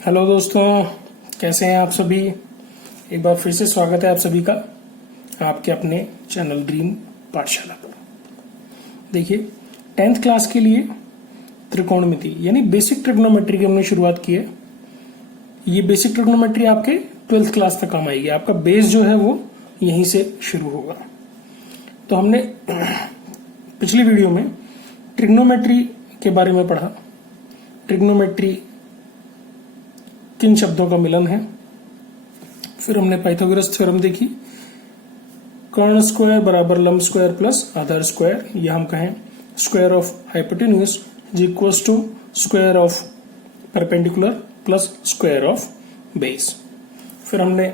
Hello दोस्तों, कैसे हैं आप सभी। एक बार फिर से स्वागत है आप सभी का आपके अपने चैनल ड्रीम पाठशाला पर। देखिए 10th क्लास के लिए त्रिकोणमिति यानी बेसिक ट्रिग्नोमेट्री की हमने शुरुआत की है। ये बेसिक ट्रिग्नोमेट्री आपके 12th क्लास तक काम आएगी। आपका बेस जो है वो यहीं से शुरू होगा। तो हमने पिछली वीडियो में ट्रिग्नोमेट्री के बारे में पढ़ा। ट्रिग्नोमेट्री किन शब्दों का मिलन है। फिर हमने पाइथागोरस थ्योरम देखी। कर्ण स्क्वायर बराबर लंब स्क्वायर प्लस आधार स्क्वायर, या हम कहें square of hypotenuse is equals to square of perpendicular plus square of base. फिर हमने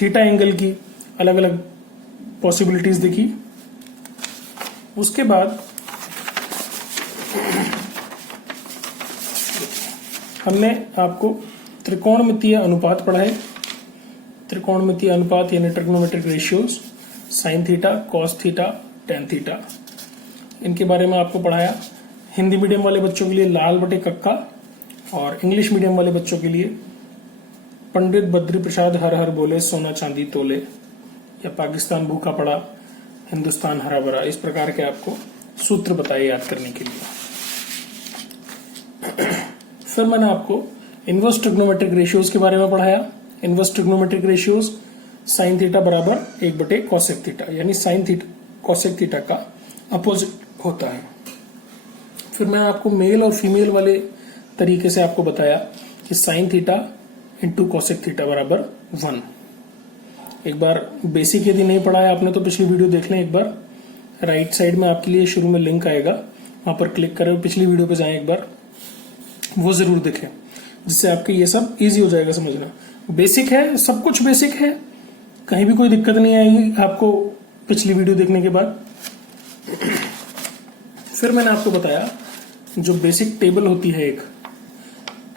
थीटा एंगल की अलग अलग पॉसिबिलिटीज देखी। उसके बाद हमने आपको त्रिकोणमितीय अनुपात पढ़ा है। त्रिकोणमितीय अनुपात यानी trigonometric ratios, sine theta, cos theta, tan theta, इनके बारे में आपको पढ़ाया। हिंदी मीडियम वाले बच्चों के लिए लाल बटे कक्का और इंग्लिश मीडियम वाले बच्चों के लिए पंडित बद्री प्रसाद हर हर बोले सोना चांदी तोले, या पाकिस्तान भूखा पड़ा हिंदुस्तान हरा भरा, इस प्रकार के आपको सूत्र बताए याद करने के लिए। फिर मैंने आपको इनवर्स ट्रिग्नोमेट्रिक रेशियोज के बारे में पढ़ाया। Inverse trigonometric ratios sine theta बराबर 1 बटे कॉसेक थीटा, यानी साइन थीटा कॉसेक थीटा का अपोजिट होता है। फिर मैं आपको मेल और फीमेल वाले तरीके से आपको बताया कि sine theta into cosec theta बराबर 1। एक बार बेसिक यदि नहीं पढ़ा है आपने तो पिछली वीडियो देख लें एक बार। राइट साइड में आपके लिए शुरू में लिंक आएगा, वहां पर क्लिक करें, पिछली वीडियो पे जाएं, एक बार वो जरूर देखें, जिससे आपके ये सब इजी हो जाएगा समझना। बेसिक है, सब कुछ बेसिक है, कहीं भी कोई दिक्कत नहीं आएगी आपको पिछली वीडियो देखने के बाद। फिर मैंने आपको बताया जो बेसिक टेबल होती है एक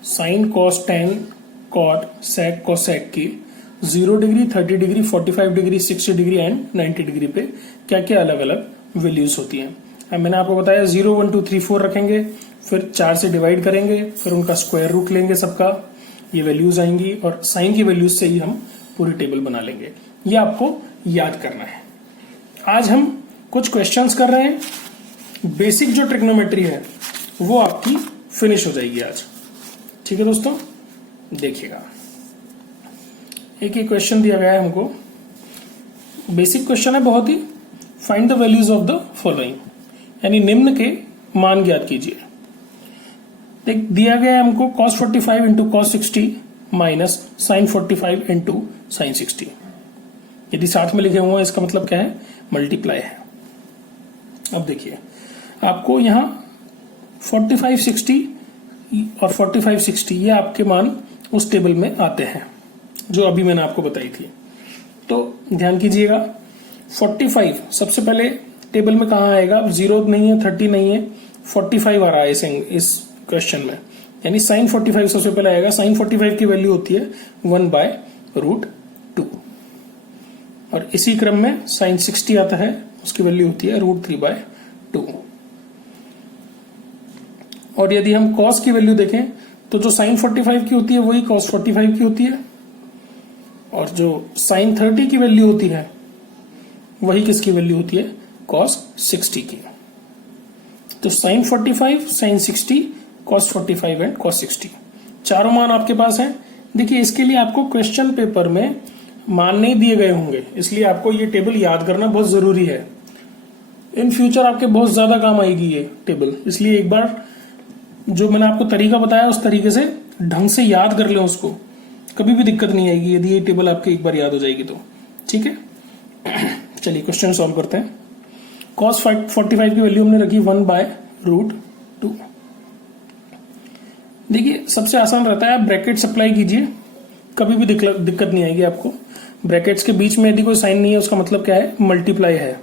sine cos tan cot sec cosec की 0 degree 30 degree 45 degree 60 degree and 90 degree पे क्या क्या अलग अलग वैल्यूज होती हैं। अब मैंने आपको बताया 0 1 2 3 4 रखेंगे, फिर 4 से डिवाइड करेंगे, फिर उनका स्क्वायर रूट लेंगे सबका, ये वैल्यूज आएंगी और साइन की वैल्यूज से ही हम पूरी टेबल बना लेंगे। ये आपको याद करना है। आज हम कुछ क्वेश्चंस कर रहे हैं। बेसिक जो ट्रिग्नोमेट्री है वो आपकी फिनिश हो जाएगी आज। ठीक है दोस्तों, देखिएगा एक ही क्वेश्चन दिया गया है हमको। बेसिक क्वेश्चन है बहुत ही। Find the values of the following, यानी निम्न के मान ज्ञात कीजिए। दिया गया है हमको cos 45 into cos 60 minus sin 45 into sin 60। यदि साथ में लिखे हुए हैं इसका मतलब क्या है, मल्टीप्लाई है। अब देखिए आपको यहां 45 60 और 45 60 ये आपके मान उस टेबल में आते हैं जो अभी मैंने आपको बताई थी। तो ध्यान कीजिएगा 45 सबसे पहले टेबल में कहां आएगा, 0 नहीं है, 30 नहीं है, 45 आ रहा है इस क्वेश्चन में, यानी साइन 45 सबसे पहले आएगा। साइन 45 की वैल्यू होती है 1/√2 और इसी क्रम में साइन 60 आता है, उसकी वैल्यू होती है √3/2। और यदि हम कॉस की वैल्यू देखें तो जो साइन 45 की होती है वही कॉस 45 की होती है, और जो साइन 30 की वैल्यू होती है वही किसकी वैल्यू होती है, कॉस 60 की। तो sine 45, sine 60, cos 45 and cos 60 चारों मान आपके पास हैं। देखिए इसके लिए आपको क्वेश्चन पेपर में मान नहीं दिए गए होंगे, इसलिए आपको ये टेबल याद करना बहुत जरूरी है। इन फ्यूचर आपके बहुत ज्यादा काम आएगी ये टेबल, इसलिए एक बार जो मैंने आपको तरीका बताया उस तरीके से ढंग से याद कर लें उसको, कभी भी दिक्कत नहीं आएगी यदि ये टेबल आपके एक बार याद हो जाएगी तो। ठीक है, चलिए क्वेश्चन सॉल्व करते हैं। cos 45 की वैल्यू हमने रखी 1/√2। देखिए सबसे आसान रहता है, आप ब्रैकेट अप्लाई कीजिए, कभी भी दिक्कत नहीं आएगी आपको। ब्रैकेट्स के बीच में यदि कोई साइन नहीं है उसका मतलब क्या है, मल्टीप्लाई है।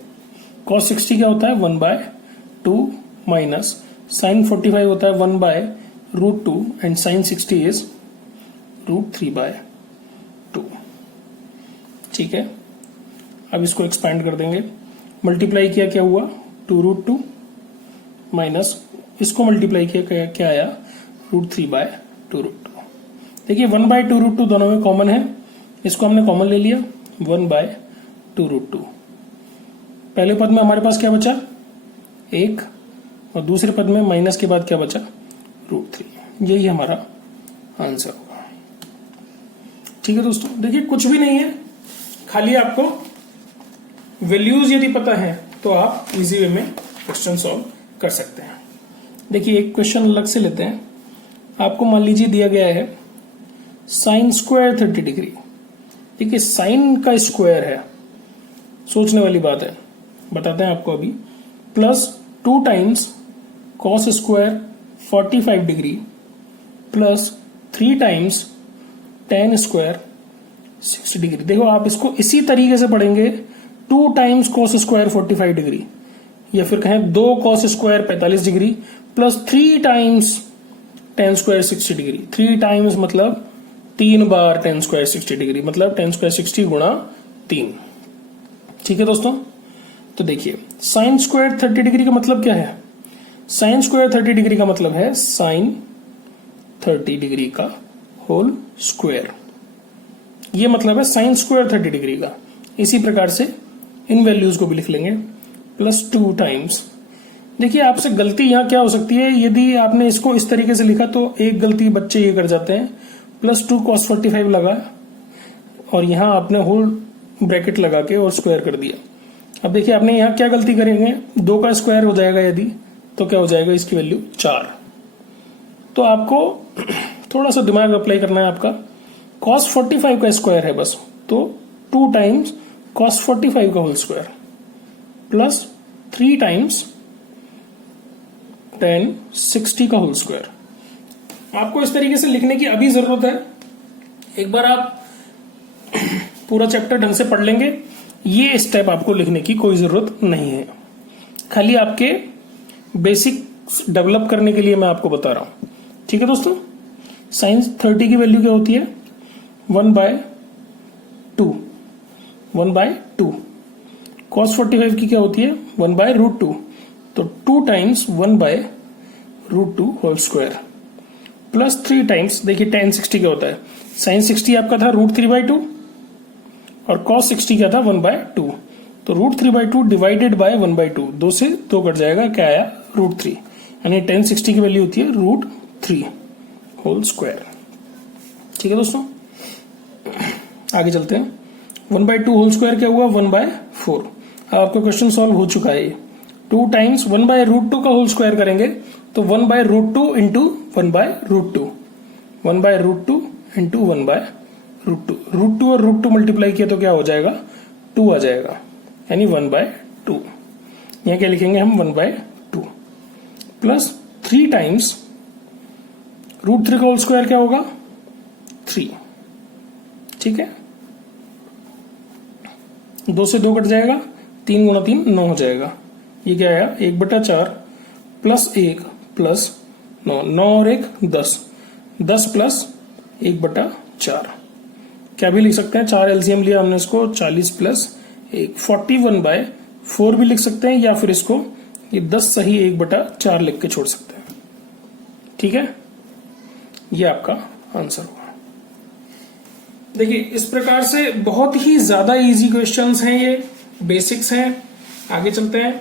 cos 60 क्या होता है 1/2 माइनस साइन 45 होता है 1/√2 एंड साइन 60 इज √3/2। ठीक है, अब इसको एक्सपैंड कर देंगे। मल्टीप्लाई किया क्या हुआ 2√2 माइनस इसको मल्टीप्लाई किया क्या आया √3/2√2। देखिए 1/2√2 दोनों में कॉमन है, इसको हमने कॉमन ले लिया 1/2√2। पहले पद में हमारे पास क्या बचा 1 और दूसरे पद में माइनस के बाद क्या बचा √3। यही हमारा आंसर होगा। ठीक है दोस्तों, देखिए कुछ भी नहीं है, खाली आपको वैल्यूज यदि पता है तो आप इजी वे में क्वेश्चन सॉल्व कर सकते हैं। देखिए एक क्वेश्चन अलग से लेते हैं। आपको मान लीजिए दिया गया है साइन स्क्वायर 30 डिग्री। देखिए साइन का स्क्वायर है, सोचने वाली बात है, बताते हैं आपको अभी। Plus 2 times cos square 45 degree plus 3 times ten square 60 degree. देखो आप इसको इसी तरीके से पढ़ेंगे, 2 टाइम्स कॉस स्क्वायर 45 डिग्री, या फिर कहें 2 cos square 45 degree plus 3 times ten square 60 degree. 3 times मतलब 3 बार टेन स्क्वायर 60 डिग्री, मतलब टेन स्क्वायर 60 गुणा 3। ठीक है दोस्तों, तो देखिए साइन स्क्वायर 30 डिग्री का मतलब क्या है। साइन स्क्वायर 30 डिग्री का मतलब है साइन 30 डिग्री का होल स्क्वायर, ये मतलब है साइन स्क्वायर 30 डिग्री का। इसी प्रकार से इन वैल्यूज को भी लिख लेंगे प्लस 2 टाइम्स। देखिए आपसे गलती यहां क्या हो सकती है, यदि आपने इसको इस तरीके से लिखा तो एक गलती बच्चे ये कर जाते हैं, प्लस 2 cos 45 लगा और यहां आपने होल ब्रैकेट लगा के और स्क्वायर कर दिया। अब देखिए आपने यहां क्या गलती करेंगे, 2 का स्क्वायर हो जाएगा यदि, तो क्या हो जाएगा इसकी वैल्यू 4। तो आपको थोड़ा सा दिमाग अप्लाई करना है आपका। cos 45 का स्क्वायर है बस, तो 2 टाइम्स cos 45 का whole square plus 3 times tan 60 का होल स्क्वायर। आपको इस तरीके से लिखने की अभी जरूरत है, एक बार आप पूरा चैप्टर ढंग से पढ़ लेंगे, ये स्टेप आपको लिखने की कोई जरूरत नहीं है। खाली आपके बेसिक डेवलप करने के लिए मैं आपको बता रहा हूं। ठीक है दोस्तों, साइन 30 की वैल्यू क्या होती है 1/2, 1/2। cos 45 की क्या होती है 1/√2, तो 2 times 1/√2 whole square plus 3 times, देखिए tan 60 क्या होता है, साइन 60 आपका था √3/2 और cos 60 क्या था 1/2, तो √3/2 डिवाइडेड बाय 1/2, 2 से 2 कट जाएगा, क्या आया √3, यानी tan 60 की वैल्यू होती है √3 होल स्क्वायर। ठीक है दोस्तों, आगे चलते हैं। 1/2 होल स्क्वायर क्या हुआ 1/4। अब आपका क्वेश्चन सॉल्व हो चुका है। 2 टाइम्स 1/√2 का होल स्क्वायर करेंगे तो 1/√2 इंटू 1/√2, 1/√2 इंटू 1/√2, √2 और √2 मल्टीप्लाई किया तो क्या हो जाएगा 2 आ जाएगा, यानी 1/2। यहां क्या लिखेंगे हम 1/2 प्लस 3 टाइम्स √3 का होल स्क्वायर क्या होगा 3। ठीक है, 2 से 2 कट जाएगा, 3 गुणा 3 9 हो जाएगा। ये क्या आया 1/4 प्लस 1 प्लस 9, 9 और 1 10, 10 प्लस 1/4, क्या भी लिख सकते हैं, 4 एलसीएम लिया हमने इसको, 40 प्लस 1 41/4 भी लिख सकते हैं, या फिर इसको ये 10 सही 1/4 लिख के छोड़ सकते हैं। ठीक है, ये आपका आंसर होगा। देखिए इस प्रकार से बहुत ही ज्यादा इजी क्वेश्चंस हैं, ये बेसिक्स हैं। आगे चलते हैं।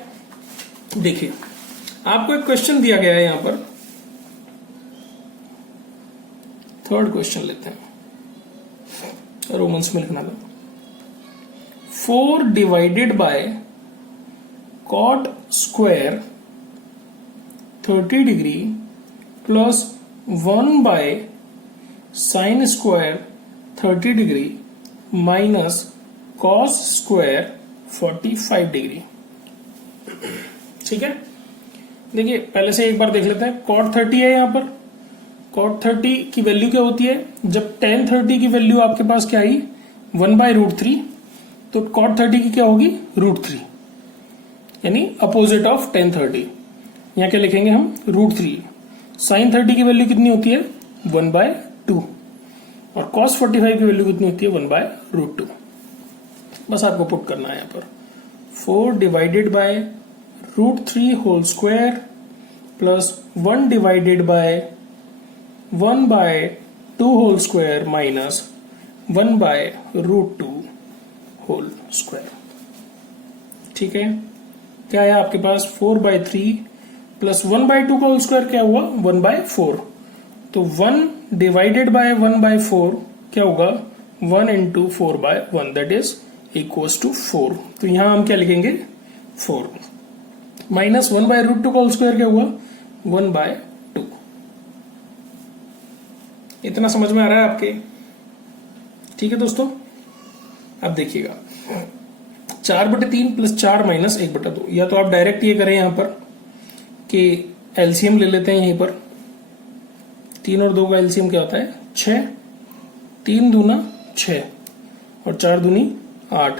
देखिए आपको एक क्वेश्चन दिया गया है यहां पर, थर्ड क्वेश्चन लेते हैं, रोमन्स में लिखना था। 4 divided by cot square 30 degree plus 1 by sine square 30 degree minus cos square 45 degree. ठीक है, देखिए पहले से एक बार देख लेते हैं। cot 30 है, यहां पर cot 30 की वैल्यू क्या होती है, जब tan 30 की वैल्यू आपके पास क्या आई 1/√3, तो cot 30 की क्या होगी √3, यानी अपोजिट ऑफ tan 30। यहां क्या लिखेंगे हम √3। sin 30 की वैल्यू कितनी होती है 1/2 और cos 45 की वैल्यू कितनी होती है 1/√2। बस आपको पुट करना है यहां पर 4 divided by √3 whole square plus 1 divided by 1 by 2 whole square minus 1 by root 2 whole square. ठीक है, क्या है आपके पास 4/3 प्लस 1/2 का होल स्क्वायर क्या हुआ 1/4। तो 1 डिवाइडेड बाय 1/4 क्या होगा 1 into 4/1 that is equals to 4। तो यहां हम क्या लिखेंगे 4 माइनस 1/√2 का होल स्क्वायर क्या हुआ 1/2। इतना समझ में आ रहा है आपके? ठीक है दोस्तों, अब देखिएगा 4/3 प्लस 4 माइनस 1/2, या तो आप डायरेक्ट ये करें यहां पर कि एलसीएम ले लेते हैं यहीं पर। 3 और 2 का एलसीएम क्या होता है 6, 3 दूना 6 और 4 दूनी 8,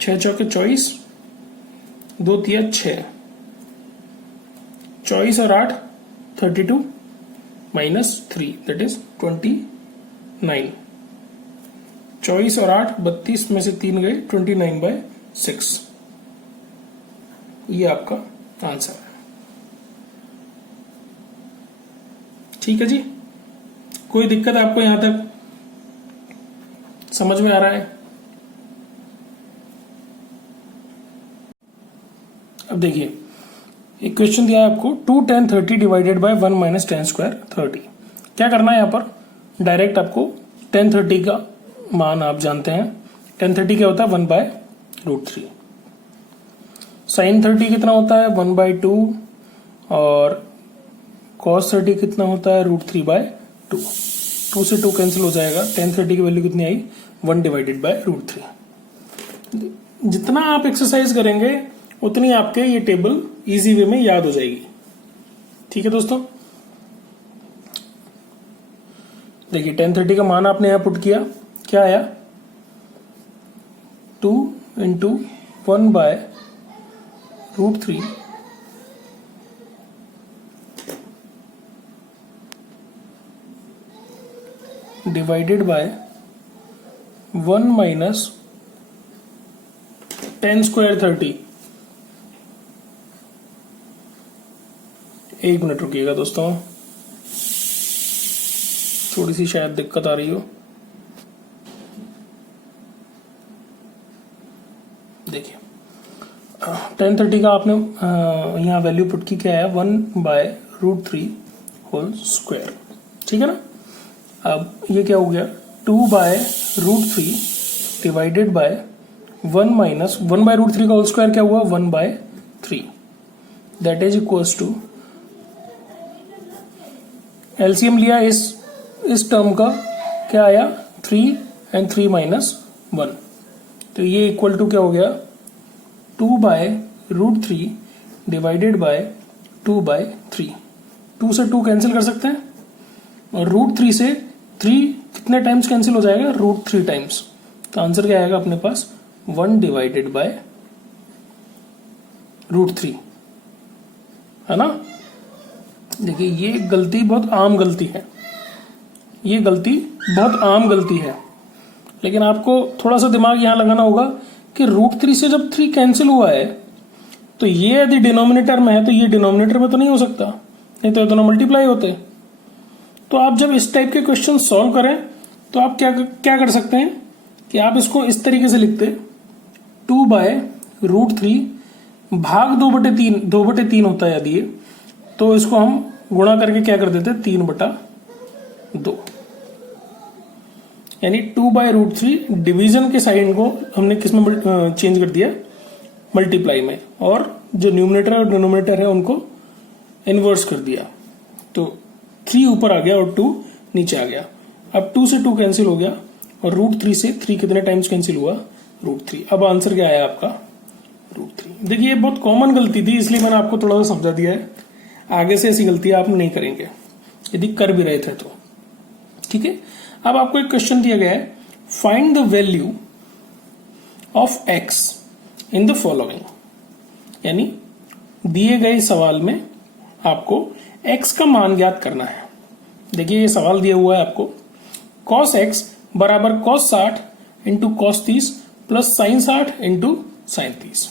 6 चौके 24, 2 तिया 6, 24 और 8 32 माइनस 3 दैट इज 29। 24 और 8 32 में से 3 गए 29/6। ये आपका आंसर है। ठीक है जी, कोई दिक्कत आपको यहां तक समझ में आ रहा है? अब देखिए एक क्वेश्चन दिया है आपको 2 tan 30 divided by 1 minus tan square 30। क्या करना है यहां पर, डायरेक्ट आपको tan 30 का मान आप जानते हैं, tan 30 क्या होता है 1/√3। sin 30 कितना होता है 1/2 और cos 30 कितना होता है √3/2। 2 से 2 कैंसिल हो जाएगा, tan 30 की वैल्यू कितनी आई 1 डिवाइडेड बाय √3। जितना आप एक्सरसाइज करेंगे उतनी आपके ये टेबल इजी वे में याद हो जाएगी। ठीक है दोस्तों, देखिए tan 30 का मान आपने यहां पुट किया, क्या आया 2 into 1/√3 divided by 1 minus tan square 30। एक मिनट रुकिएगा दोस्तों, थोड़ी सी शायद दिक्कत आ रही हो। देखिए tan 30 का आपने यहाँ वैल्यू पुट की, क्या है 1/√3 होल स्क्वायर। ठीक है ना। अब ये क्या हो गया 2/√3 डिवाइडेड बाय 1 माइनस 1/√3 का होल स्क्वायर क्या हुआ 1/3 that is equals to, LCM लिया इस टर्म का, क्या आया 3 एंड 3 माइनस 1, तो ये इक्वल टू क्या हो गया 2/√3 डिवाइडेड बाय 2/3। 2 से 2 कैंसिल कर सकते हैं और √3 से 3 कितने टाइम्स कैंसिल हो जाएगा √3 टाइम्स। तो आंसर क्या आएगा अपने पास 1 डिवाइडेड बाय √3, है ना। देखिए ये गलती बहुत आम गलती है, ये गलती बहुत आम गलती है, लेकिन आपको थोड़ा सा दिमाग यहां लगाना होगा कि √3 से जब 3 कैंसिल हुआ है तो ये यदि डिनोमिनेटर में है तो ये डिनोमिनेटर में तो नहीं हो सकता, नहीं तो दोनों मल्टीप्लाई होते। तो आप जब इस टाइप के क्वेश्चन सॉल्व करें तो आप क्या कर सकते हैं कि आप इसको इस तरीके से लिखते 2/√3 भाग 2/3 होता है यदि, तो इसको हम गुणा करके क्या कर देते 3/2, यानी 2/√3 डिवीजन के साइन को हमने किसमें चेंज कर दिया मल्टीप्लाई में, और जो न्यूमरेटर और डिनोमिनेटर है उनको इनवर्स कर दिया। तो 3 ऊपर आ गया और 2 नीचे आ गया। अब 2 से 2 कैंसिल हो गया और √3 से 3 कितने टाइम्स कैंसिल हुआ √3। अब आंसर क्या आया आपका √3। देखिए ये बहुत कॉमन गलती थी, इसलिए मैंने आपको थोड़ा सा समझा दिया है, आगे से ऐसी गलती आप नहीं करेंगे यदि कर भी रहे थे तो। ठीक है, अब आपको एक क्वेश्चन दिया गया है, find the value of x in the following, यानी दिए गए सवाल में आपको x का मान ज्ञात करना है। देखिए ये सवाल दिया हुआ है आपको, cos x बराबर cos 60 into cos 30 plus sin 60 into sin 30।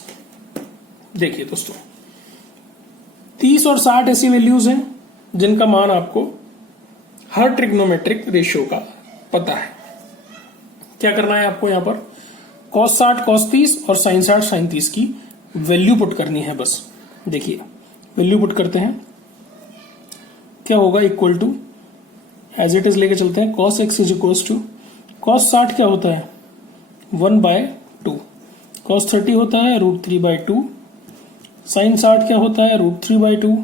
देखिए दोस्तों 30 और 60 ऐसी वैल्यूज हैं जिनका मान आपको हर ट्रिग्नोमेट्रिक रेशियो का पता है। क्या करना है आपको यहां पर, cos 60 cos 30 और sin 60 sin 30 की वैल्यू पुट करनी है बस। देखिए वैल्यू पुट करते हैं, क्या होगा, equal to as it is लेके चलते हैं, cos x is equal to cos 60 क्या होता है 1/2, cos 30 होता है √3/2, sin 60 क्या होता है √3/2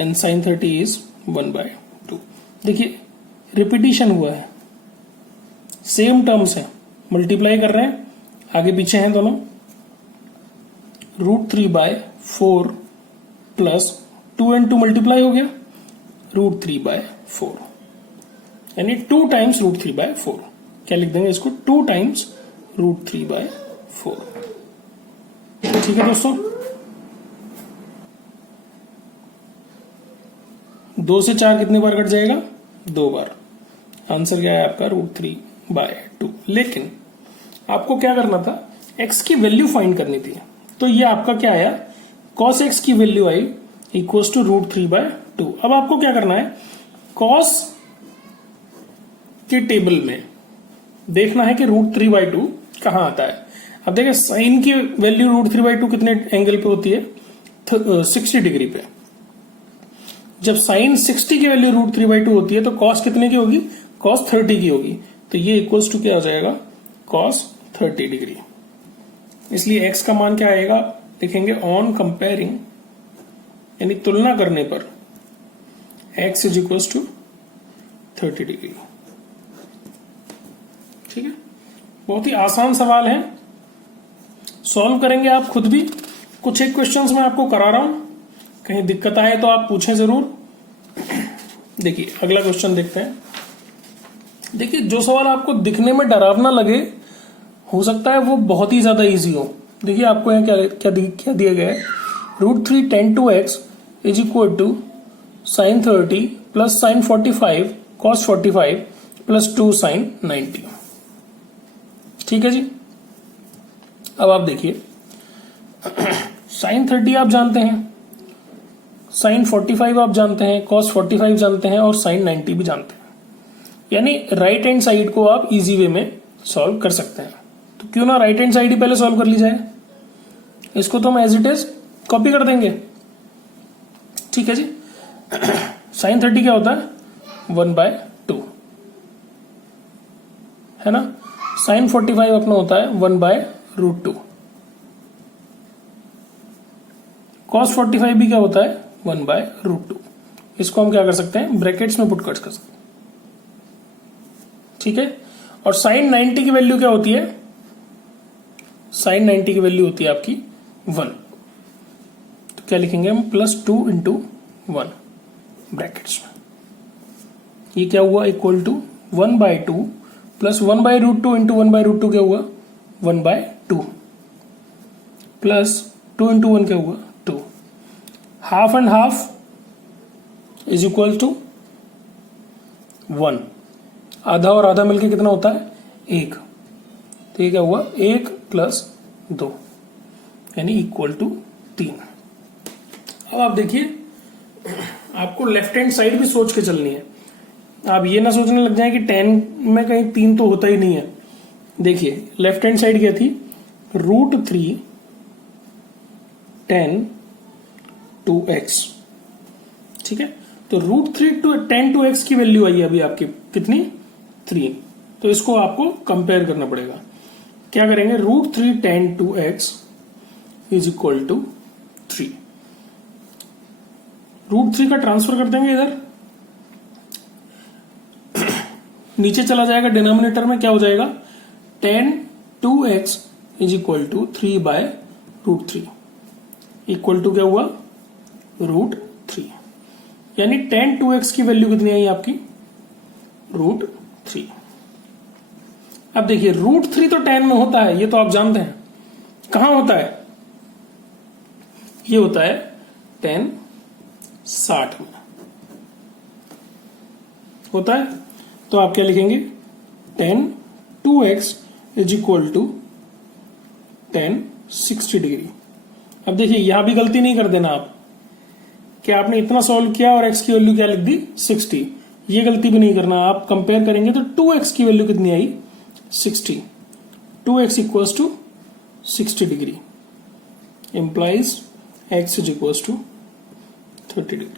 एंड sin 30 इज 1/2। देखिए रिपीटिशन हुआ है, सेम टर्म्स है, मल्टीप्लाई कर रहे हैं, आगे पीछे हैं दोनों, √3/4 प्लस 2 and 2 मल्टीप्लाई हो गया √3/4, यानी 2 टाइम्स √3/4। क्या लिख देंगे इसको, 2 टाइम्स √3/4। ठीक है दोस्तों, 2 से 4 कितनी बार कट जाएगा, 2 बार। आंसर क्या है आपका √3/2। लेकिन आपको क्या करना था, x की वैल्यू फाइंड करनी थी, तो ये आपका क्या आया, cos x की वैल्यू आई इक्वल्स टू √3/2। अब आपको क्या करना है, cos के टेबल में देखना है कि √3/2 कहां आता है। अब देखिए साइन की वैल्यू √3/2 कितने एंगल पे होती है, 60 डिग्री पे। जब साइन 60 की वैल्यू √3/2 होती है तो cos कितने की होगी, cos 30 की होगी। तो ये इक्वल्स टू क्या हो जाएगा, cos 30 डिग्री। इसलिए x का मान क्या आएगा, लिखेंगे ऑन कंपेयरिंग, यानी तुलना करने पर x is equals to 30 degree. ठीक है, बहुत ही आसान सवाल है, सॉल्व करेंगे आप खुद भी। कुछ एक क्वेश्चंस मैं आपको करा रहा हूं, कहीं दिक्कत आए तो आप पूछें जरूर। देखिए अगला क्वेश्चन देखते हैं। देखिए जो सवाल आपको दिखने में डरावना लगे, हो सकता है वो बहुत ही ज्यादा इजी हो। देखिए आपको यहाँ क्या दिया गया है, √3 tan 2x is equal to sin 30 plus sin 45 cos 45 plus 2 sin 90। ठीक है जी, अब आप देखिए sin 30 आप जानते हैं, sin 45 आप जानते हैं, cos 45 जानते हैं और sin 90 भी जानते हैं, यानी राइट हैंड साइड को आप इजी वे में सॉल्व कर सकते हैं। तो क्यों ना राइट हैंड साइड ही पहले सॉल्व कर ली जाए, इसको तो हम एज इट इज कॉपी कर देंगे। ठीक है जी, sin 30 क्या होता है 1/2 है ना, sin 45 अपना होता है 1/√2, cos 45 भी क्या होता है 1/√2। इसको हम क्या कर सकते हैं, ब्रैकेट्स में पुट कर सकते हैं। ठीक है, और sin 90 की वैल्यू क्या होती है, sin 90 की वैल्यू होती है आपकी 1, तो क्या लिखेंगे हम, +2 × 1 ब्रैकेट्स में। ये क्या हुआ, इक्वल टू 1/2 प्लस 1/√2 × 1/√2 क्या हुआ 1/2 प्लस 2 × 1 क्या हुआ 2। Half and half is equal to 1, आधा और आधा मिलके कितना होता है 1, तो ये क्या हुआ 1 + 2 यानी इक्वल टू 3। अब आप देखिए, आपको लेफ्ट हैंड साइड भी सोच के चलनी है, आप ये ना सोचने लग जाए कि 10 में कहीं 3 तो होता ही नहीं है। देखिए लेफ्ट हैंड साइड क्या थी, √3 tan 2x। ठीक है, तो √3 tan 2x की वैल्यू आई है अभी आपकी कितनी 3, तो इसको आपको कंपेयर करना पड़ेगा। क्या करेंगे, √3 tan 2x is equal to 3, √3 का ट्रांसफर कर देंगे इधर, नीचे चला जाएगा डिनोमिनेटर में, क्या हो जाएगा tan 2x is equal to 3/√3 equal to क्या हुआ √3, यानी tan 2x की वैल्यू कितनी आई आपकी √3। अब देखिए √3 तो tan में होता है, ये तो आप जानते हैं। कहां होता है, ये होता है tan 60 में होता है, तो आप क्या लिखेंगे, tan 2x is equal to tan 60 degree. अब देखिए यहां भी गलती नहीं कर देना आप, कि आपने इतना सॉल्व किया और x की वैल्यू क्या लिख दी 60, ये गलती भी नहीं करना, आप कंपेयर करेंगे तो 2x की वैल्यू कितनी आई 60, 2x equals to 60 degree implies x is equals to 30 degree.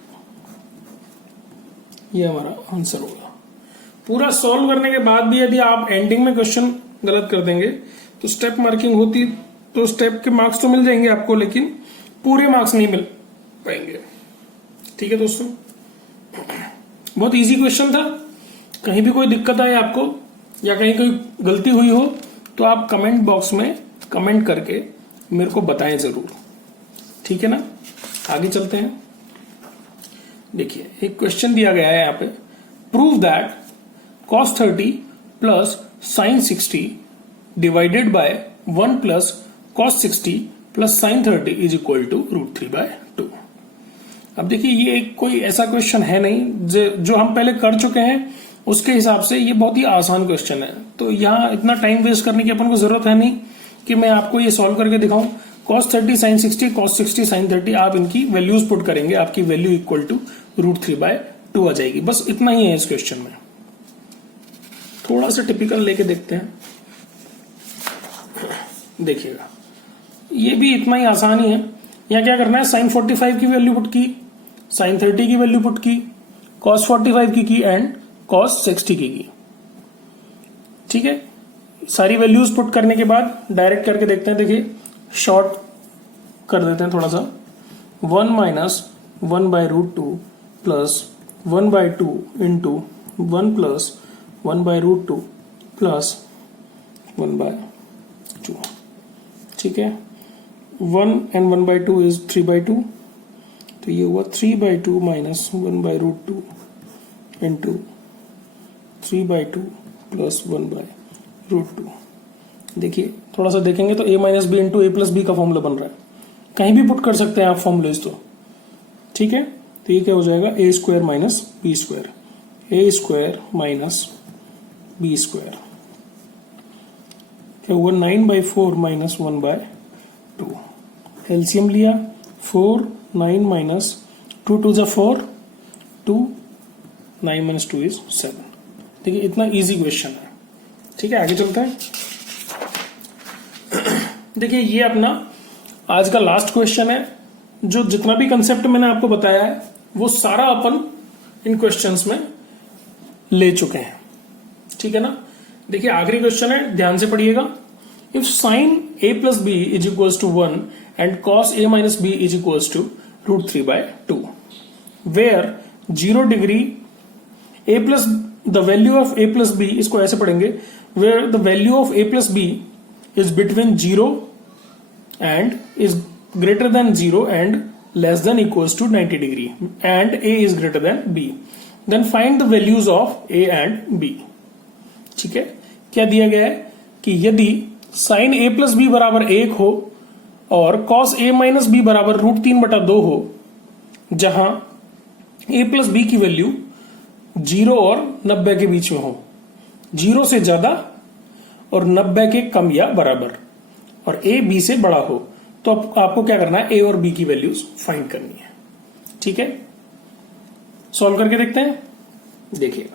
ये हमारा आंसर होगा। पूरा सॉल्व करने के बाद भी यदि आप एंडिंग में क्वेश्चन गलत कर देंगे तो स्टेप मार्किंग होती तो स्टेप के मार्क्स तो मिल जाएंगे आपको, लेकिन पूरे मार्क्स नहीं मिल पाएंगे। ठीक है दोस्तों, बहुत इजी क्वेश्चन था। कहीं भी कोई दिक्कत आए आपको या कहीं कोई गलती हुई हो तो आप कमेंट बॉक्स में कमेंट करके मेरे को बताएं जरूर। ठीक है ना, आगे चलते हैं। देखिए एक क्वेश्चन दिया गया है यहाँ पे, prove that cos 30 plus sin 60 divided by 1 plus cos 60 plus sin 30 is equal to √3/2। अब देखिए ये एक कोई ऐसा क्वेश्चन है नहीं जो हम पहले कर चुके हैं, उसके हिसाब से ये बहुत ही आसान क्वेश्चन है। तो यहाँ इतना टाइम वेस्ट करने की अपन को जरूरत है नहीं कि मैं आपको ये सॉल्व करके दिखाऊं। cos 30 sin 60 cos 60 sin 30 आप इनकी वैल्यूज पुट करेंगे, आपकी वैल्यू इक्वल टू √3/2 आ जाएगी। बस इतना ही है इस क्वेश्चन में। थोड़ा सा टिपिकल लेके देखते हैं। देखिएगा ये भी इतना ही आसान ही है। यहाँ क्या करना है, sin 45 की वैल्यू पुट की, sin 30 की वैल्यू पुट की, cos 45 की एंड cos 60 की। ठीक है, सारी वैल्यूज पुट करने के बाद डायरेक्ट करके देखते हैं। देखिए शॉर्ट कर देते हैं थोड़ा सा। 1 minus 1/√2 plus 1/2 into 1 plus 1/√2 plus 1/2। ठीक है, 1 एंड 1/2 इज 3/2, तो ये हुआ 3/2 माइनस 1/√2 इंटू 3/2 प्लस 1/√2। देखिए थोड़ा सा देखेंगे तो a minus B into a plus B का फॉर्मूला बन रहा है। कहीं भी पुट कर सकते हैं आप फॉर्मूलेज तो। ठीक है, तो ये क्या हो जाएगा, a square minus B square, a square minus B square क्या हुआ 9/4 माइनस 1/2। एलसीएम लिया 4 9 माइनस 2 2 जा 4 2 9 माइनस 2 इज 7। देखिए इतना इजी क्वेश्चन है। ठीक है, आगे चलते हैं। देखिए ये अपना आज का लास्ट क्वेश्चन है। जो जितना भी कंसेप्ट मैंने आपको बताया है वो सारा अपन इन क्वेश्चंस में ले चुके हैं। ठीक है ना, देखिए आखिरी क्वेश्चन है, ध्यान से पढ़िएगा। If sine a plus B is equals to 1 and cos a minus B is equals to √3/2 where 0 degree a plus the value of a plus B, इसको ऐसे पढ़ेंगे, where the value of a plus B is between 0 and is greater than 0 and less than equals to 90 degree and a is greater than b, then find the values of a and b। ठीक है, क्या दिया गया है कि यदि sin a plus B बराबर 1 हो और cos a माइनस बी बराबर √3/2 हो, जहां a प्लस बी की वैल्यू 0 और 90 के बीच में हो, 0 से ज्यादा और 90 के कम या बराबर, और a b से बड़ा हो, तो आपको क्या करना है, a और b की वैल्यूज फाइंड करनी है। ठीक है, सॉल्व करके देखते हैं। देखिए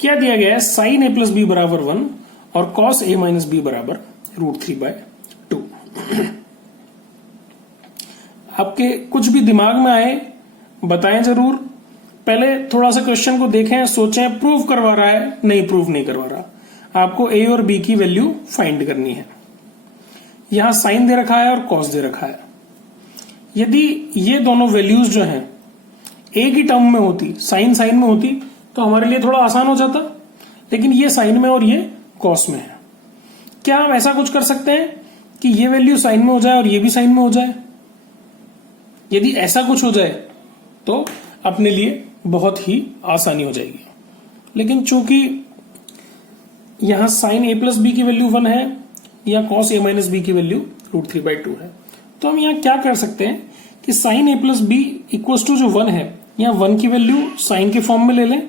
क्या दिया गया है, sin a प्लस बी बराबर 1 और cos a माइनस बी बराबर √3/2। आपके कुछ भी दिमाग में आए बताएं जरूर। पहले थोड़ा सा क्वेश्चन को देखें, सोचें प्रूव करवा रहा है, नहीं प्रूव नहीं करवा रहा। आपको a और b की वैल्यू फाइंड करनी है। यहां साइन दे रखा है और कॉस दे रखा है। यदि ये दोनों वैल्यूज जो हैं a की टर्म में होती, साइन साइन में होती, तो हमारे लिए थोड़ा आसान हो जाता, लेकिन ये साइन में और ये कॉस में है। क्या हम ऐसा कुछ कर सकते हैं कि ये वैल्यू साइन में हो जाए और ये भी साइन में हो जाए? यदि ऐसा कुछ हो जाए तो अपने लिए बहुत ही आसानी हो जाएगी। लेकिन चूंकि यहां साइन a प्लस बी की वैल्यू 1 है या cos a माइनस बी की वैल्यू √3/2 है, तो हम यहां क्या कर सकते हैं कि sine a plus B equals to जो 1 है, यहां 1 की वैल्यू साइन के फॉर्म में ले लें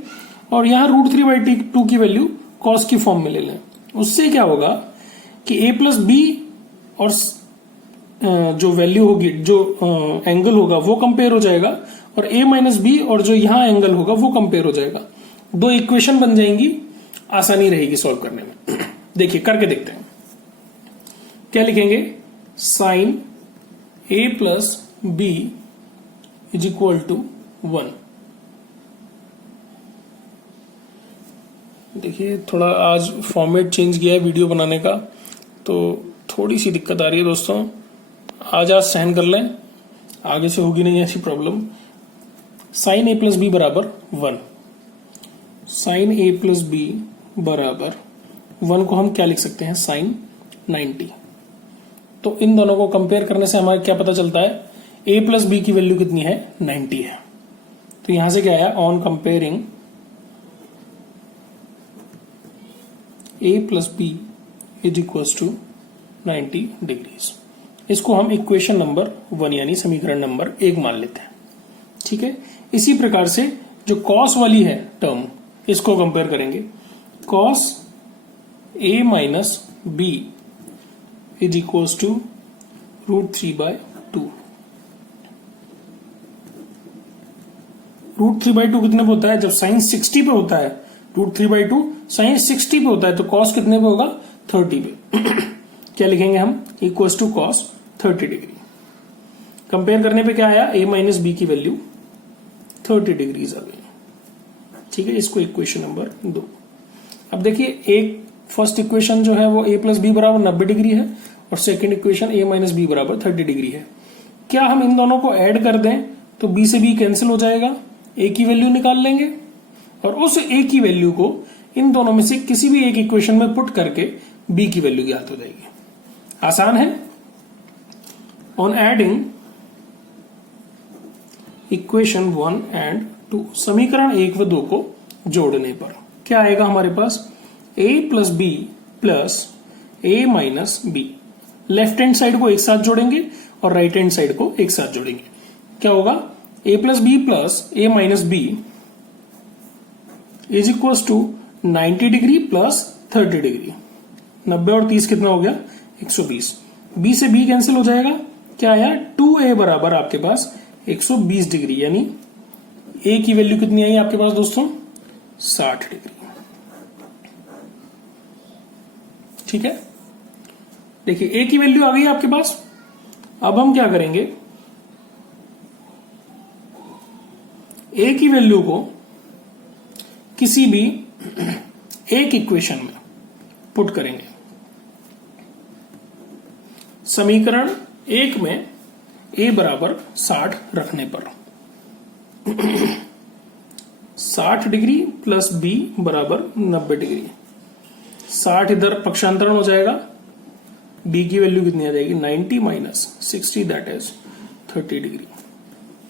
और यहां √3/2 की वैल्यू cos की फॉर्म में ले लें। उससे क्या होगा कि a प्लस बी और जो वैल्यू होगी, जो एंगल होगा वो कंपेयर हो जाएगा और a माइनस बी और जो यहां एंगल होगा वो कंपेयर हो जाएगा, दो इक्वेशन बन जाएंगी, आसानी रहेगी सॉल्व करने में। देखिए करके देखते हैं। क्या लिखेंगे, sine a plus B is equal to 1। देखिए थोड़ा आज फॉर्मेट चेंज किया है वीडियो बनाने का, तो थोड़ी सी दिक्कत आ रही है दोस्तों, आज सहन कर लें, आगे से होगी नहीं ऐसी problem. Sine a plus B बराबर 1, साइन a प्लस बी बराबर 1 को हम क्या लिख सकते हैं, साइन 90। तो इन दोनों को कंपेयर करने से हमारा क्या पता चलता है, a प्लस बी की वैल्यू कितनी है, 90 है। तो यहां से क्या आया, on comparing a plus B is equal to 90 degrees. इसको हम इक्वेशन नंबर 1 यानी समीकरण नंबर 1 मान लेते हैं। ठीक है, इसी प्रकार से जो कॉस वाली है टर्म, इसको कंपेयर करेंगे, cos a minus B is equal to √3/2। √3/2 कितने पे होता है, जब साइन 60 पे होता है, √3/2 साइन 60 पे होता है, तो कॉस कितने पे होगा, 30 पे। क्या लिखेंगे हम, equals to cos 30 degree. Compare करने पे क्या आया, a माइनस बी की वैल्यू 30 डिग्रीज आ गई। ठीक है, इसको इक्वेशन नंबर 2। अब देखिए, एक फर्स्ट इक्वेशन जो है वो a प्लस बी बराबर 90 डिग्री है, और second equation a minus B बराबर 30 डिग्री है। क्या हम इन दोनों को ऐड कर दें तो b से b कैंसिल हो जाएगा, a की वैल्यू निकाल लेंगे, और उस a की वैल्यू को इन दोनों में से किसी भी एक इक्वेशन में पुट करके b की वैल्यू ज्ञात हो जाएगी। आसान है। ऑन एडिंग इक्वेशन 1 एंड 2, समीकरण 1 व 2 को जोड़ने पर क्या आएगा हमारे पास, a plus B plus a minus B. Left hand side को एक साथ जोड़ेंगे और राइट हैंड साइड को एक साथ जोड़ेंगे। क्या होगा, a plus B plus a minus B is equal to 90 degree plus 30 degree. 90 और 30 कितना हो गया, 120। b से b कैंसिल हो जाएगा, क्या आया, 2a बराबर आपके पास 120 डिग्री, यानी a की वैल्यू कितनी आई आपके पास दोस्तों, 60 डिग्री। ठीक है, देखिए a की वैल्यू आ गई आपके पास। अब हम क्या करेंगे, a की वैल्यू को किसी भी एक इक्वेशन में पुट करेंगे। समीकरण 1 में a बराबर 60 रखने पर 60 डिग्री प्लस b बराबर 90 डिग्री, 60 इधर पक्षांतरण हो जाएगा, b की वैल्यू कितनी आ जाएगी, 90 माइनस 60 दैट इज 30 डिग्री,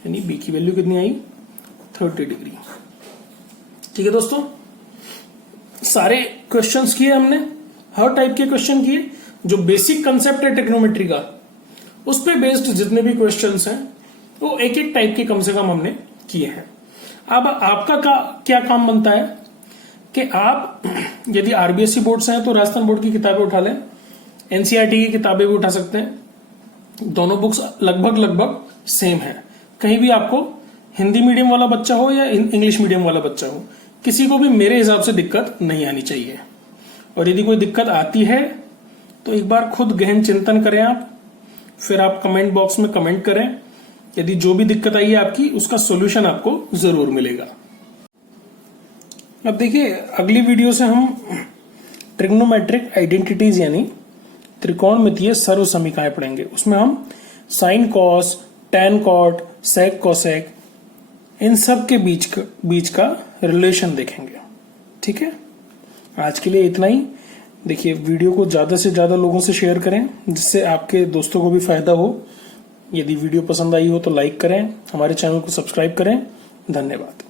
यानी b की वैल्यू कितनी आई, 30 डिग्री। ठीक है दोस्तों, सारे क्वेश्चंस किए हमने, हर टाइप के क्वेश्चन किए। जो बेसिक कंसेप्ट है ट्रिग्नोमेट्री का, उस पे बेस्ड जितने भी क्वेश्चंस हैं वो एक एक टाइप के कम से कम हमने किए हैं। अब आपका क्या काम बनता है कि आप यदि आरबीएससी बोर्ड से हैं तो राजस्थान बोर्ड की किताबें उठा लें, एनसीईआरटी की किताबें भी उठा सकते हैं। दोनों बुक्स लगभग सेम है। कहीं भी आपको हिंदी मीडियम वाला बच्चा हो या इंग्लिश मीडियम वाला बच्चा हो, किसी को भी मेरे हिसाब से दिक्कत नहीं आनी चाहिए। और यदि कोई दिक्कत आती है तो एक बार खुद गहन चिंतन करें आप, फिर आप कमेंट बॉक्स में कमेंट करें। यदि जो भी दिक्कत आई है आपकी, उसका सॉल्यूशन आपको जरूर मिलेगा। अब देखिए, अगली वीडियो से हम ट्रिग्नोमेट्रिक आइडेंटिटीज यानी त्रिकोणमितीय सर्व समीकरण पढ़ेंगे। उसमें हम sine cos, tan cot, sec cosec, इन सब के बीच का रिलेशन देखेंगे। ठीक है, आज के लिए इतना ही। देखिए, वीडियो को ज्यादा से ज्यादा लोगों से शेयर करें जिससे आपके दोस्तों को भी फायदा हो। यदि वीडियो पसंद आई हो तो लाइक करें, हमारे चैनल को सब्सक्राइब करें। धन्यवाद।